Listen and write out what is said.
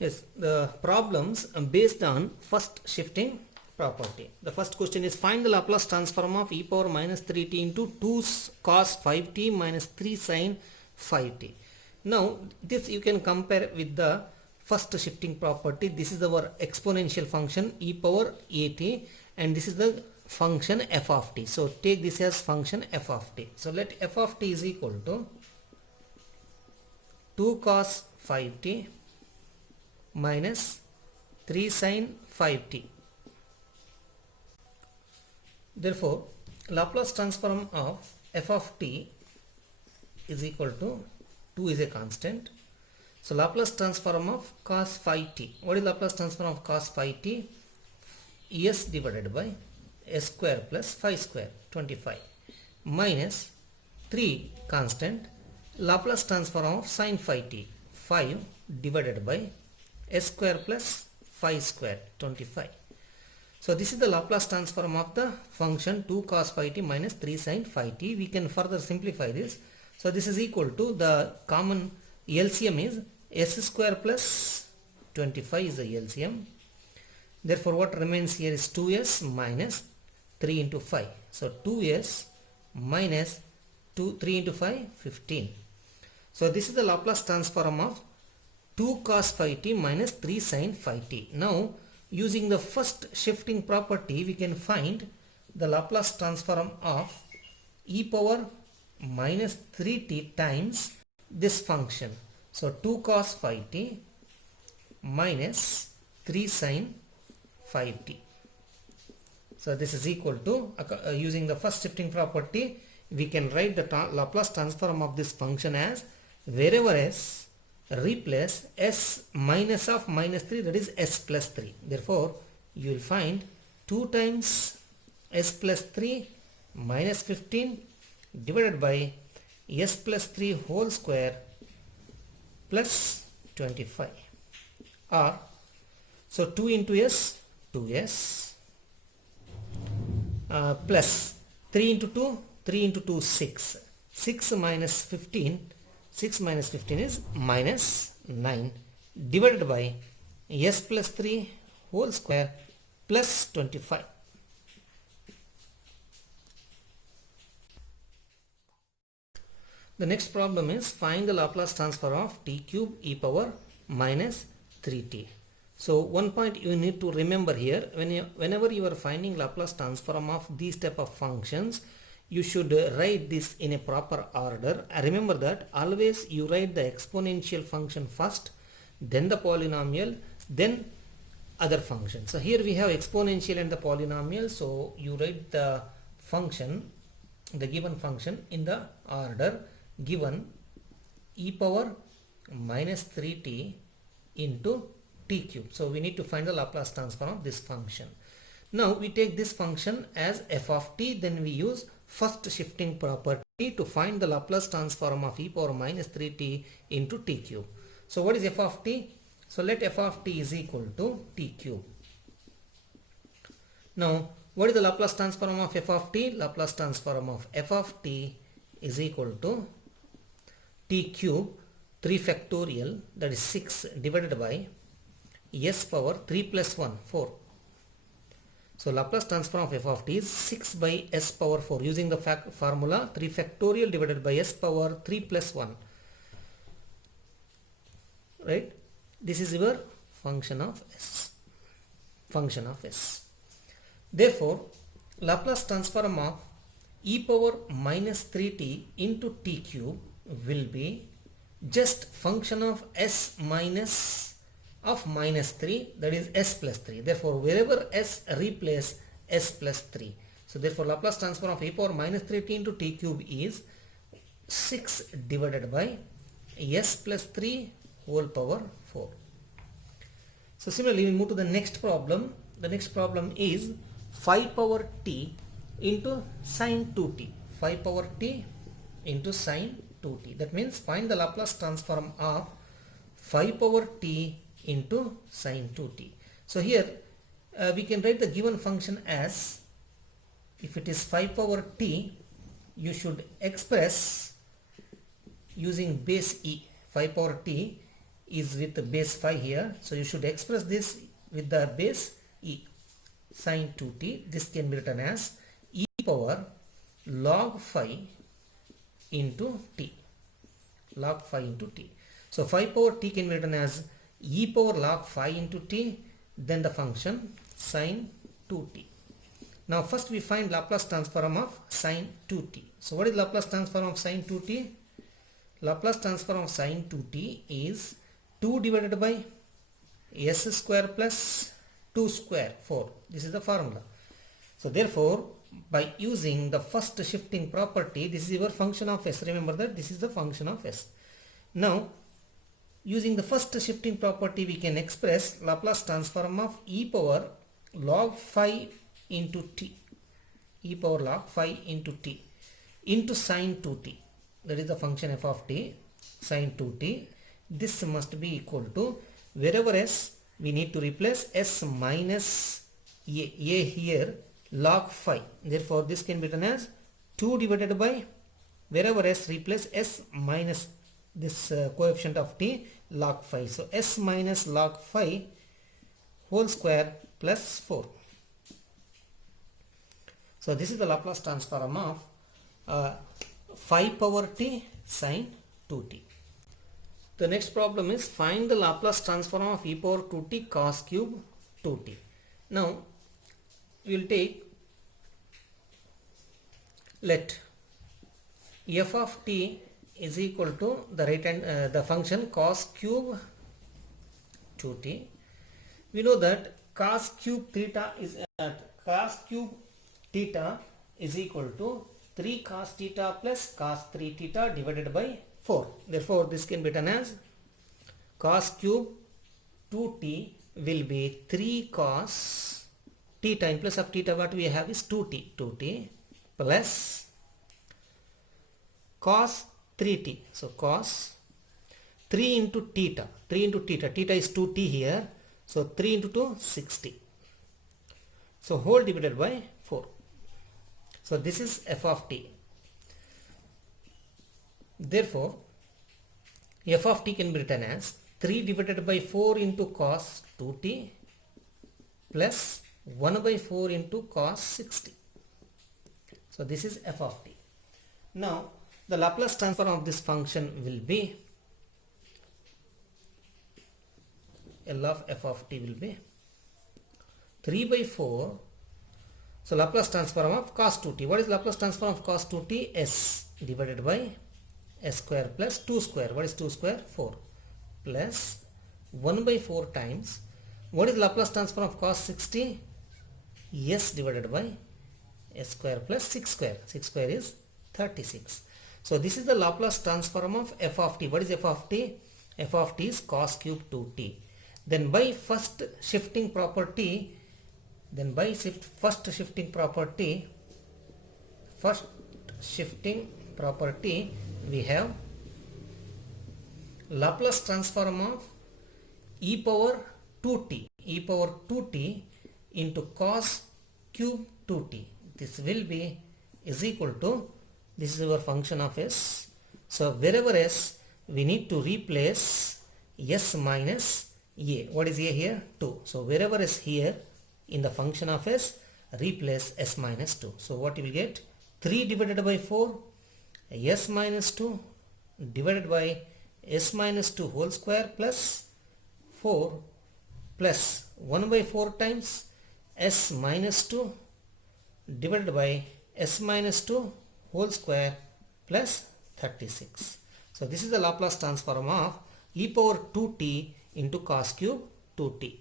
Yes, the problems based on first shifting property. The first question is find the Laplace transform of e power minus 3t into 2 cos 5t minus 3 sin 5t. Now this you can compare with the first shifting property. This is our exponential function e power at and this is the function f of t. So take this as function f of t. So let f of t is equal to 2 cos 5t minus 3 sin 5t. Therefore, Laplace transform of f of t is equal to 2 is a constant. So Laplace transform of cos phi t. What is Laplace transform of cos phi t? S divided by s square plus phi square 25 minus 3 constant Laplace transform of sin phi t 5 divided by s square plus phi square 25. So this is the Laplace transform of the function 2 cos phi t minus 3 sin phi t. We can further simplify this. So this is equal to the common LCM is s square plus 25 is the LCM. Therefore what remains here is 2s minus 3 into 5. So 2s minus 3 into 5 15. So this is the Laplace transform of 2 cos phi t minus 3 sin phi t. Now using the first shifting property we can find the Laplace transform of e power minus 3t times this function. So 2 cos phi t minus 3 sin 5t. So this is equal to using the first shifting property we can write the Laplace transform of this function as wherever s replace s minus of minus 3, that is s plus 3. Therefore you will find 2 times s plus 3 minus 15 divided by s plus 3 whole square plus 25, or so 2 into s 2s plus 3 into 2 3 into 2 6 minus 15 6 minus 15 is minus 9 divided by s plus 3 whole square plus 25. The next problem is find the Laplace transform of t cube e power minus 3t. So one point you need to remember here, whenever you are finding Laplace transform of these type of functions, you should write this in a proper order. Remember that always you write the exponential function first, then the polynomial, then other functions. So here we have exponential and the polynomial, so you write the function, the given function in the order given e power minus 3t into t cube. So we need to find the Laplace transform of this function. Now we take this function as f of t, then we use first shifting property to find the Laplace transform of e power minus 3t into t cube. So what is f of t? So let f of t is equal to t cube. Now what is the Laplace transform of f of t? Laplace transform of f of t is equal to t cube 3 factorial, that is 6 divided by s power 3 plus 1 4. So Laplace transform of f of t is 6 by s power 4 using the formula 3 factorial divided by s power 3 plus 1. Right? This is your function of s. Function of s. Therefore, Laplace transform of e power minus 3t into t cube will be just function of s minus of minus 3, that is s plus 3. Therefore wherever s replace s plus 3. So therefore Laplace transform of e power minus 3t into t cube is 6 divided by s plus 3 whole power 4. So similarly we move to the next problem. The next problem is 5 power t into sin 2t. 5 power t into sin 2t. That means find the Laplace transform of 5 power t into sin 2t. So here we can write the given function as, if it is 5 power t, you should express using base e, 5 power t is with the base phi here. So you should express this with the base e sine 2t. This can be written as e power log phi into t. Log phi into t. So phi power t can be written as e power log phi into t, then the function sine 2t. Now first we find Laplace transform of sine 2t. So what is Laplace transform of sine 2t? Laplace transform of sine 2t is 2 divided by s square plus 2 square 4. This is the formula. So therefore by using the first shifting property, this is your function of s. Remember that this is the function of s. Now using the first shifting property, we can express Laplace transform of e power log phi into t, e power log phi into t into sine 2t. That is the function f of t, sine 2t. This must be equal to, wherever s we need to replace s minus a here, log phi. Therefore this can be written as 2 divided by, wherever s replace s minus this coefficient of t, log phi. So s minus log phi whole square plus 4. So this is the Laplace transform of phi power t sine 2t. The next problem is find the Laplace transform of e power 2t cos cube 2t. Now we will take, let f of t is equal to the right hand the function cos cube 2t. We know that cos cube theta is cos cube theta is equal to 3 cos theta plus cos 3 theta divided by 4. Therefore this can be written as cos cube 2t will be 3 cos theta, in place of theta what we have is 2t plus cos 3t. So cos 3 into theta, theta is 2t here. So 3 into 2, 60. So whole divided by 4. So this is f of t. Therefore f of t can be written as 3 divided by 4 into cos 2t plus 1 by 4 into cos 60. So this is f of t. Now the Laplace transform of this function will be L of f of t will be 3 by 4. So Laplace transform of cos 2t. What is Laplace transform of cos 2t? S divided by s square plus 2 square. What is 2 square? 4 plus 1 by 4 times. What is Laplace transform of cos 60? S divided by s square plus 6 square. 6 square is 36. So this is the Laplace transform of f of t. What is f of t? F of t is cos cube 2t. Then by first shifting property, first shifting property we have Laplace transform of e power 2t into cos cube 2t. This will be is equal to, this is our function of s. So wherever s we need to replace s minus a. What is a here? 2. So wherever s here in the function of s, replace s minus 2. So what you will get? 3 divided by 4 s minus 2 divided by s minus 2 whole square plus 4 plus 1 by 4 times s minus 2 divided by s minus 2 whole square plus 36. So this is the Laplace transform of e power 2t into cos cube 2t.